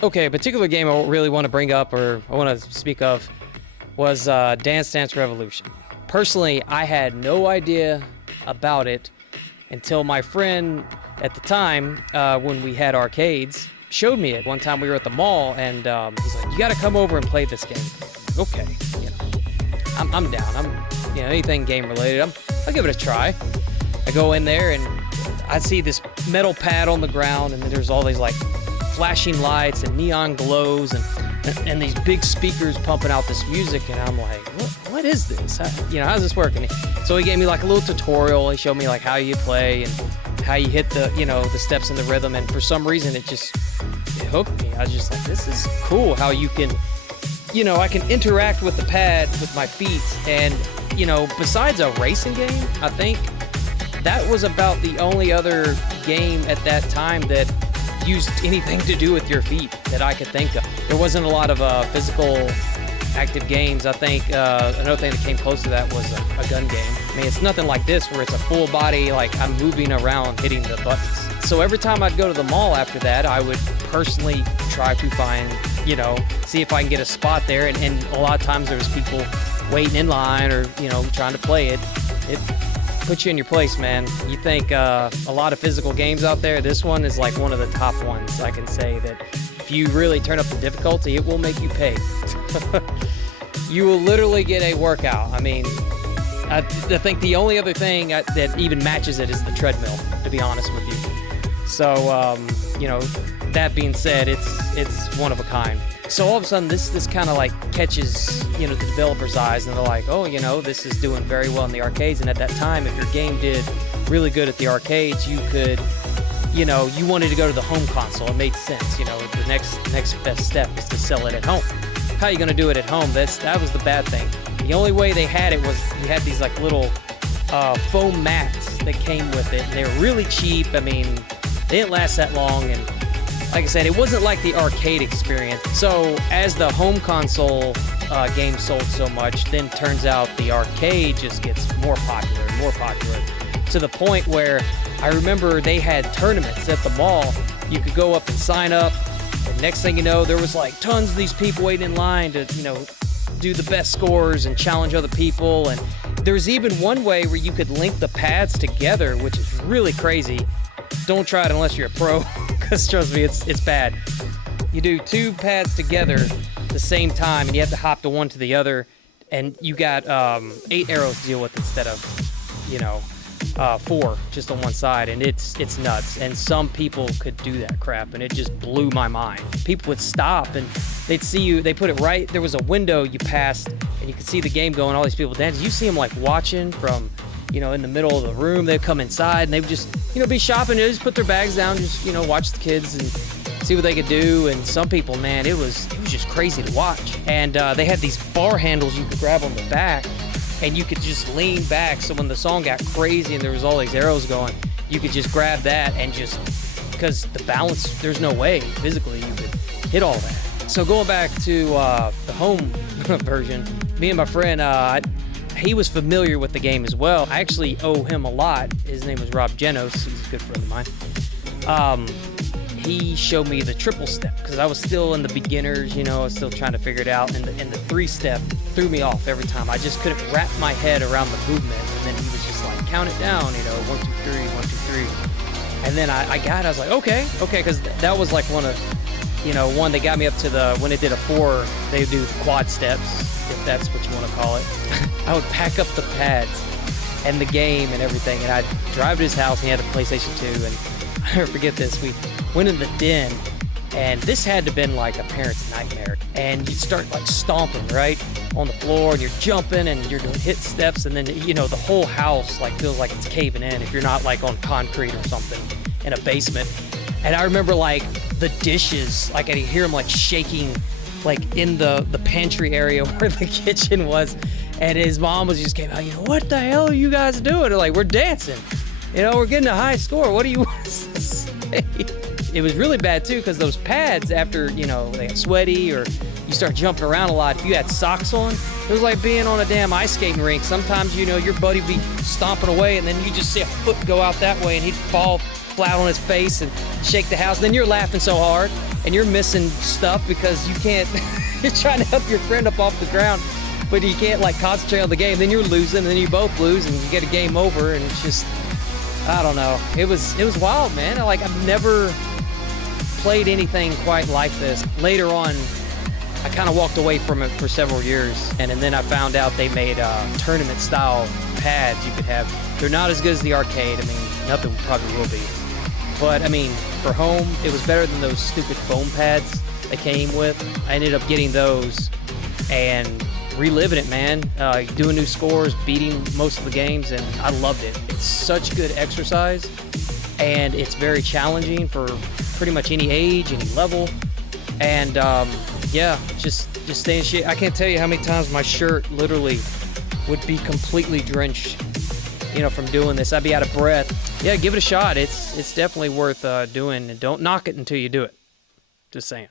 Okay, a particular game I really want to bring up or I want to speak of was Dance Dance Revolution. Personally, I had no idea about it until my friend at the time, when we had arcades, showed me it. One time we were at the mall and he's like, "You got to come over and play this game." Okay, I'm down. Anything game related, I'll give it a try. I go in there and I see this metal pad on the ground, and then there's all these like flashing lights and neon glows and these big speakers pumping out this music, and I'm like, what is this? How's this working? So he gave me like a little tutorial. He showed me like how you play and how you hit the steps in the rhythm, and for some reason it hooked me. I was just like, this is cool how you can, I can interact with the pad with my feet, and besides a racing game, I think that was about the only other game at that time that used anything to do with your feet that I could think of. There wasn't a lot of physical active games. I think another thing that came close to that was a gun game. I mean, it's nothing like this where it's a full body, like I'm moving around hitting the buttons. So every time I'd go to the mall after that, I would personally try to find, see if I can get a spot there. And a lot of times there was people waiting in line or, trying to play it. It puts you in your place, man. You think a lot of physical games out there, this one is like one of the top ones. I can say that if you really turn up the difficulty, it will make you pay. You will literally get a workout. I mean, I think the only other thing that even matches it is the treadmill, to be honest with you. So, that being said, it's one of a kind. So all of a sudden, this kind of like catches, the developer's eyes, and they're like, oh, this is doing very well in the arcades. And at that time, if your game did really good at the arcades, you could, you wanted to go to the home console. It made sense. The next best step is to sell it at home. How are you going to do it at home? That was the bad thing. The only way they had it was you had these like little foam mats that came with it. And they were really cheap. I mean, they didn't last that long, and like I said, it wasn't like the arcade experience. So as the home console game sold so much, then turns out the arcade just gets more popular and more popular, to the point where I remember they had tournaments at the mall. You could go up and sign up, and next thing you know, there was like tons of these people waiting in line to, do the best scores and challenge other people. And there's even one way where you could link the pads together, which is really crazy. Don't try it unless you're a pro, because trust me, it's bad. You do two pads together at the same time, and you have to hop to one to the other, and you got 8 arrows to deal with instead of, 4 just on one side, and it's nuts. And some people could do that crap, and it just blew my mind. People would stop, and they'd see you. They put it right. There was a window you passed, and you could see the game going. All these people dancing. You see them like watching from, in the middle of the room. They'd come inside, and they would just, be shopping. They just put their bags down, just, watch the kids and see what they could do. And some people, man, it was just crazy to watch. And they had these bar handles you could grab on the back, and you could just lean back. So when the song got crazy and there was all these arrows going, you could just grab that and just, because the balance, there's no way physically you could hit all that. So going back to the home version, me and my friend, he was familiar with the game as well. I actually owe him a lot. His name was Rob Genos. He's a good friend of mine. He showed me the triple step because I was still in the beginners, I was still trying to figure it out. And the 3-step threw me off every time. I just couldn't wrap my head around the movement. And then he was just like, count it down, 1, 2, 3, 1, 2, 3. And then I was like, okay, because that was like one of, one they got me up to when it did a 4, they do quad steps, if that's what you want to call it. I would pack up the pads and the game and everything, and I'd drive to his house, and he had a PlayStation 2, and I never forget this. We went in the den, and this had to have been like a parent's nightmare. And you'd start like stomping, right, on the floor, and you're jumping, and you're doing hit steps, and then, the whole house like feels like it's caving in if you're not like on concrete or something in a basement. And I remember like the dishes, like I could hear them like shaking like in the pantry area where the kitchen was, and his mom was just came out, what the hell are you guys doing? They're like, we're dancing, we're getting a high score. What do you want us to say? It was really bad too, because those pads, after they got sweaty or you start jumping around a lot, if you had socks on, it was like being on a damn ice skating rink. Sometimes your buddy would be stomping away, and then you just see a foot go out that way, and he'd fall flat on his face and shake the house. Then you're laughing so hard and you're missing stuff because you can't, you're trying to help your friend up off the ground, but you can't like concentrate on the game. Then you're losing and then you both lose and you get a game over, and it's just, I don't know. It was wild, man. Like, I've never played anything quite like this. Later on, I kind of walked away from it for several years, and then I found out they made tournament-style pads you could have. They're not as good as the arcade. I mean, nothing probably will be. But, I mean, for home, it was better than those stupid foam pads they came with. I ended up getting those and reliving it, man. Doing new scores, beating most of the games, and I loved it. It's such good exercise, and it's very challenging for pretty much any age, any level. And yeah, just staying shit. I can't tell you how many times my shirt literally would be completely drenched, you know, from doing this. I'd be out of breath. Yeah, give it a shot. It's definitely worth doing, and don't knock it until you do it. Just saying.